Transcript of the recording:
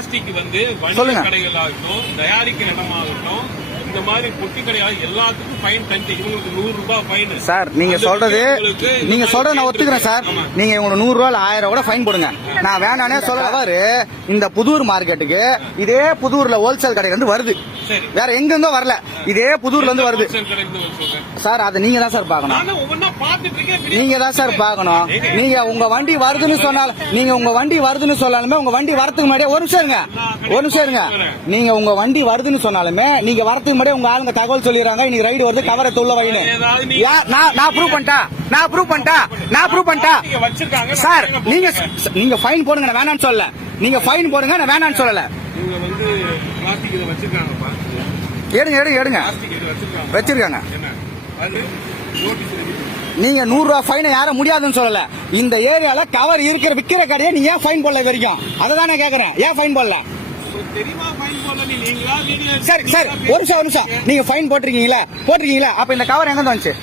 Plastic வந்து வணிக கடைகளாகட்டும், தயாரிக்கிற இடமாகட்டும், இந்த மாதிரி பொட்டி கடையாக எல்லாத்துக்கும் ஃபைன் தனித்து. இவங்களுக்கு 100 ரூபாய் ஃபைன். சார் நீங்க சொல்றது நான் ஒத்துக்கிறேன் சார். நீங்க உங்களுக்கு 100 ரூபாய் 1000 கூட ஃபைன் போடுங்க, நான் வேணானே சொல்ல. அவர் இந்த புதூர் மார்க்கெட்டுக்கு இதே புதூர்ல ஹோல்சேல் கடையில இருந்து வருது, வேற எங்க இருந்தோ வரல, இதே புதூர்ல இருந்து வருது சார். அதை நீங்க தான் சார் பாக்கணும், நீங்க தான் சார் பாக்கணும். நீங்க உங்க வண்டி வருதுன்னு சொன்னாலும், நீங்க உங்க வண்டி வருதுன்னு சொன்னாலுமே, உங்க வண்டி வரதுக்கு முன்னாடியே ஒரு நிமிஷம் இருங்க, நீங்க உங்க வண்டி வருதுன்னு சொன்னாலுமே, நீங்க வரதுக்கு முன்னாடியே உங்க ஆளுங்க தகவல் சொல்லிடுறாங்க, இன்னைக்கு ரைடு வருது, கவரை தொல்ல வைன்னு. நான் ப்ரூவ் பண்ணிட்டா சார். நீங்க ஃபைன் போடுங்க, நான் வேணான்னு சொல்லல. நீங்க ஃபைன் போடுங்க, நான் வேணான்னு சொல்லல. எடுங்க வச்சிருக்காங்க. நீங்க 100 ரூபாய் ஃபைன் யாரும் முடியாதுன்னு சொல்லல. இந்த ஏரியால கவர் இருக்கிற விக்கிற கடையை நீங்க ஏன் ஃபைன் போடல வரைக்கும்? அதை தான் நான் கேக்குறேன், ஏன் ஃபைன் போடல? சரி ஒரு நிமிஷம், நீங்க ஃபைன் போட்டிருக்கீங்களா? அப்ப இந்த கவர் எங்க வந்துச்சு?